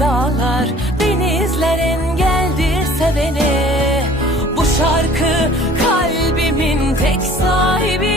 dağlar, denizler engeldir sevene. Bu şarkı kalbimin tek sahibine